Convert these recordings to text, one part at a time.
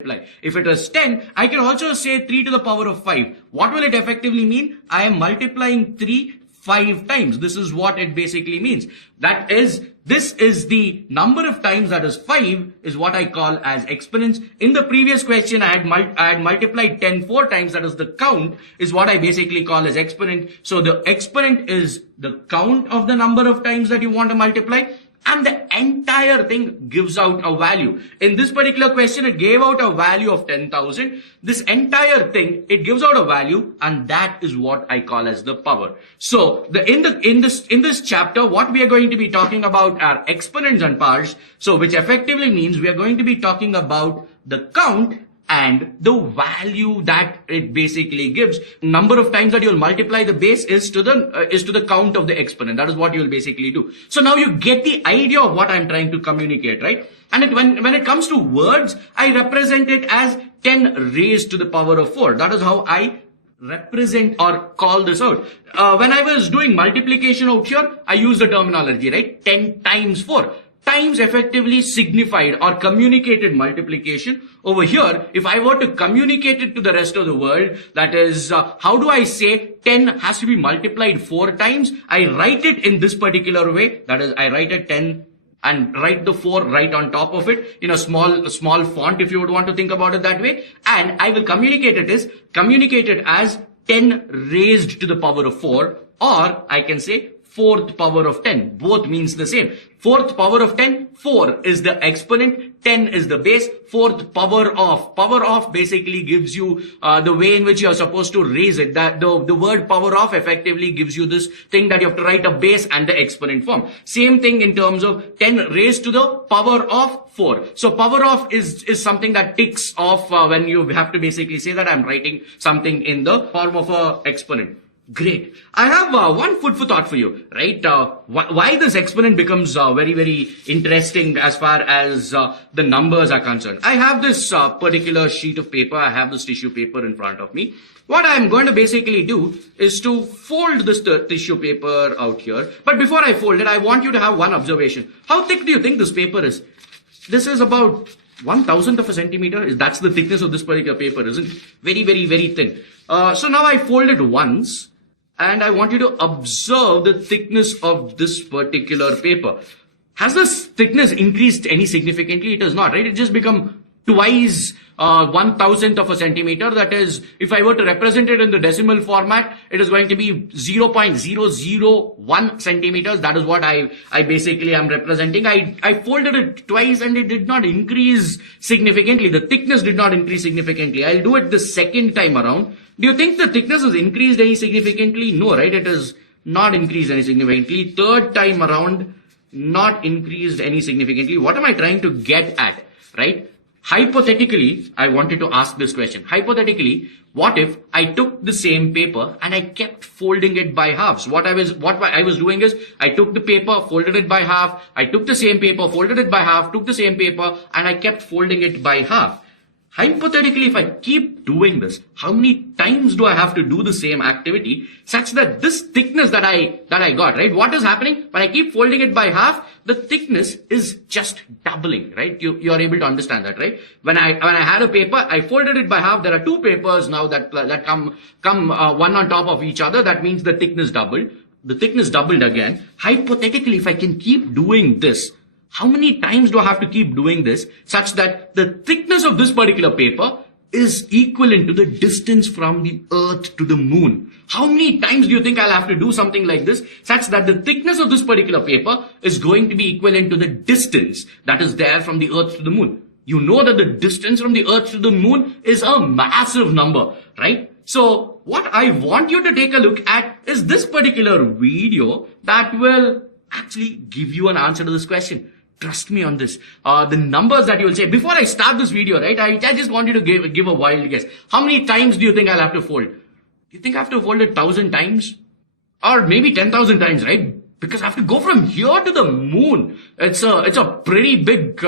If it was 10, I can also say 3 to the power of 5. What will it effectively mean? I am multiplying 3 5 times. This is what it basically means. That is, this is the number of times, that is 5, is what I call as exponents. In the previous question, I had multiplied 10 4 times. That is the count, is what I basically call as exponent. So the exponent is the count of the number of times that you want to multiply. And the entire thing gives out a value. In this particular question, it gave out a value of 10,000. This entire thing, it gives out a value, and that is what I call as the power. So in this chapter, what we are going to be talking about are exponents and powers. So which effectively means we are going to be talking about the count and the value that it basically gives. Number of times that you'll multiply the base is to the count of the exponent. That is what you'll basically do. So now you get the idea of what I'm trying to communicate, right? And when it comes to words, I represent it as 10 raised to the power of 4. That is how I represent or call this out. When I was doing multiplication out here, I use the terminology, right? 10 times 4. Times effectively signified or communicated multiplication. Over here, if I were to communicate it to the rest of the world, that is, how do I say 10 has to be multiplied 4 times? I write it in this particular way. That is, I write it 10 and write the 4 right on top of it in a small font, if you would want to think about it that way. And I will communicate it as 10 raised to the power of 4, or I can say 4th power of 10. Both means the same. 4th power of 10, 4 is the exponent, 10 is the base, 4th power of. Power of basically gives you the way in which you are supposed to raise it. That the word power of effectively gives you this thing that you have to write a base and the exponent form. Same thing in terms of 10 raised to the power of 4. So power of is something that ticks off when you have to basically say that I'm writing something in the form of a exponent. Great. I have one food for thought for you, right? Why this exponent becomes very, very interesting as far as the numbers are concerned. I have this particular sheet of paper. I have this tissue paper in front of me. What I'm going to basically do is to fold this tissue paper out here. But before I fold it, I want you to have one observation. How thick do you think this paper is? This is about 1,000th of a centimeter. That's the thickness of this particular paper, isn't it? Very, very, very thin. So now I fold it once. And I want you to observe the thickness of this particular paper. Has this thickness increased any significantly? It has not, right? It just become twice 1,000th of a centimeter. That is, if I were to represent it in the decimal format, it is going to be 0.001 centimeters. That is what I basically am representing. I folded it twice and it did not increase significantly. The thickness did not increase significantly. I'll do it the second time around. Do you think the thickness has increased any significantly? No, right? It has not increased any significantly. Third time around, not increased any significantly. What am I trying to get at, right? Hypothetically, I wanted to ask this question. Hypothetically, what if I took the same paper and I kept folding it by halves? What I was doing is I took the paper, folded it by half. I took the same paper, folded it by half, took the same paper, and I kept folding it by half. Hypothetically, if I keep doing this, how many times do I have to do the same activity such that this thickness that I got, right? What is happening? When I keep folding it by half, the thickness is just doubling, right? You are able to understand that, right? When I had a paper, I folded it by half. There are 2 papers now that come one on top of each other. That means the thickness doubled. The thickness doubled again. Hypothetically, if I can keep doing this, how many times do I have to keep doing this such that the thickness of this particular paper is equivalent to the distance from the earth to the moon? How many times do you think I'll have to do something like this such that the thickness of this particular paper is going to be equivalent to the distance that is there from the earth to the moon? You know that the distance from the earth to the moon is a massive number, right? So what I want you to take a look at is this particular video that will actually give you an answer to this question. Trust me on this. The numbers that you will say, before I start this video, right, I just want you to give a wild guess. How many times do you think I'll have to fold? Do you think I have to fold it 1,000 times? Or maybe 10,000 times, right? Because I have to go from here to the moon. It's a pretty big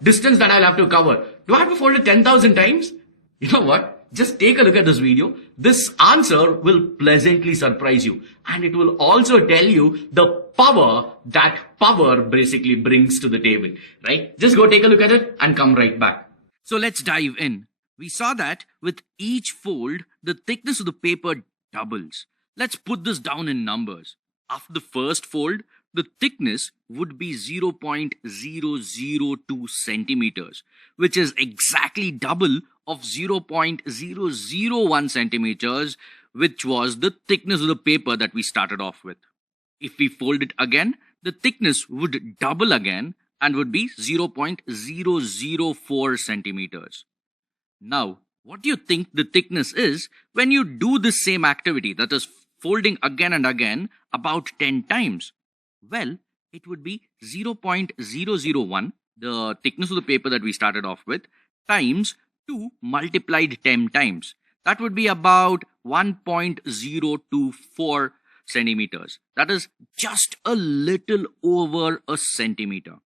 distance that I'll have to cover. Do I have to fold it 10,000 times? You know what? Just take a look at this video. This answer will pleasantly surprise you. And it will also tell you the power that power basically brings to the table, right? Just go take a look at it and come right back. So let's dive in. We saw that with each fold, the thickness of the paper doubles. Let's put this down in numbers. After the first fold, the thickness would be 0.002 centimeters, which is exactly double of 0.001 centimeters, which was the thickness of the paper that we started off with. If we fold it again, the thickness would double again and would be 0.004 centimeters. Now, what do you think the thickness is when you do the same activity, that is folding again and again about 10 times? Well, it would be 0.001, the thickness of the paper that we started off with, times 2 multiplied 10 times. That would be about 1.024 centimeters. That is just a little over a centimeter.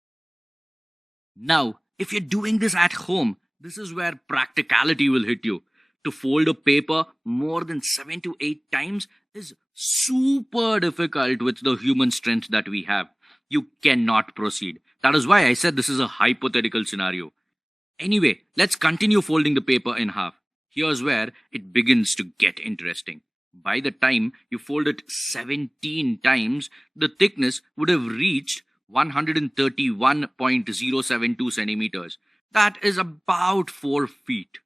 Now, if you're doing this at home, this is where practicality will hit you. To fold a paper more than 7 to 8 times is super difficult with the human strength that we have. You cannot proceed. That is why I said this is a hypothetical scenario. Anyway, let's continue folding the paper in half. Here's where it begins to get interesting. By the time you fold it 17 times, the thickness would have reached 131.072 centimeters. That is about 4 feet.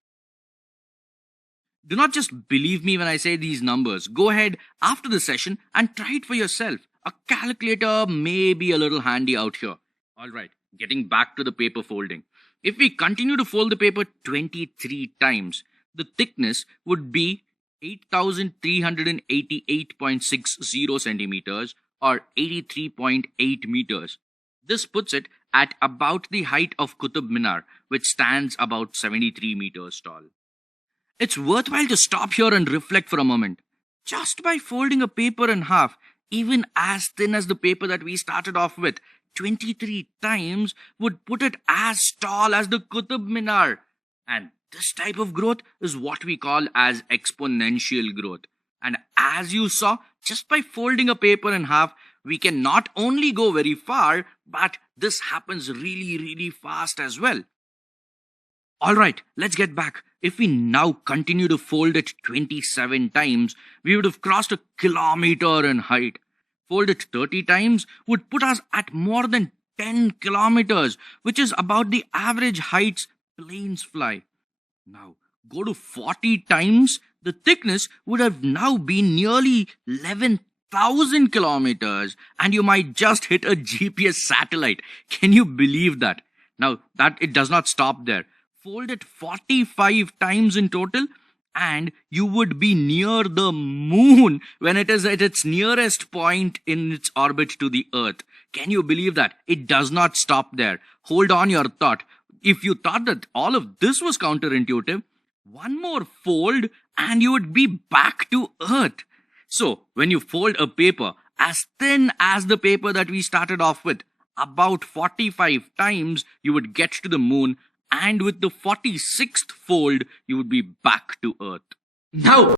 Do not just believe me when I say these numbers. Go ahead after the session and try it for yourself. A calculator may be a little handy out here. Alright, getting back to the paper folding. If we continue to fold the paper 23 times, the thickness would be 8,388.60 centimeters or 83.8 meters. This puts it at about the height of Qutub Minar, which stands about 73 meters tall. It's worthwhile to stop here and reflect for a moment. Just by folding a paper in half, even as thin as the paper that we started off with, 23 times would put it as tall as the Qutub Minar. And this type of growth is what we call as exponential growth. And as you saw, just by folding a paper in half, we can not only go very far, but this happens really fast as well. Alright, let's get back. If we now continue to fold it 27 times, we would have crossed a kilometer in height. Fold it 30 times would put us at more than 10 kilometers, which is about the average heights planes fly. Now, go to 40 times, the thickness would have now been nearly 11,000 kilometers, and you might just hit a GPS satellite. Can you believe that? Now, that it does not stop there. Fold it 45 times in total, and you would be near the moon when it is at its nearest point in its orbit to the Earth. Can you believe that? It does not stop there. Hold on your thought. If you thought that all of this was counterintuitive, one more fold and you would be back to Earth. So, when you fold a paper as thin as the paper that we started off with, about 45 times you would get to the moon, and with the 46th fold, you would be back to Earth. Now,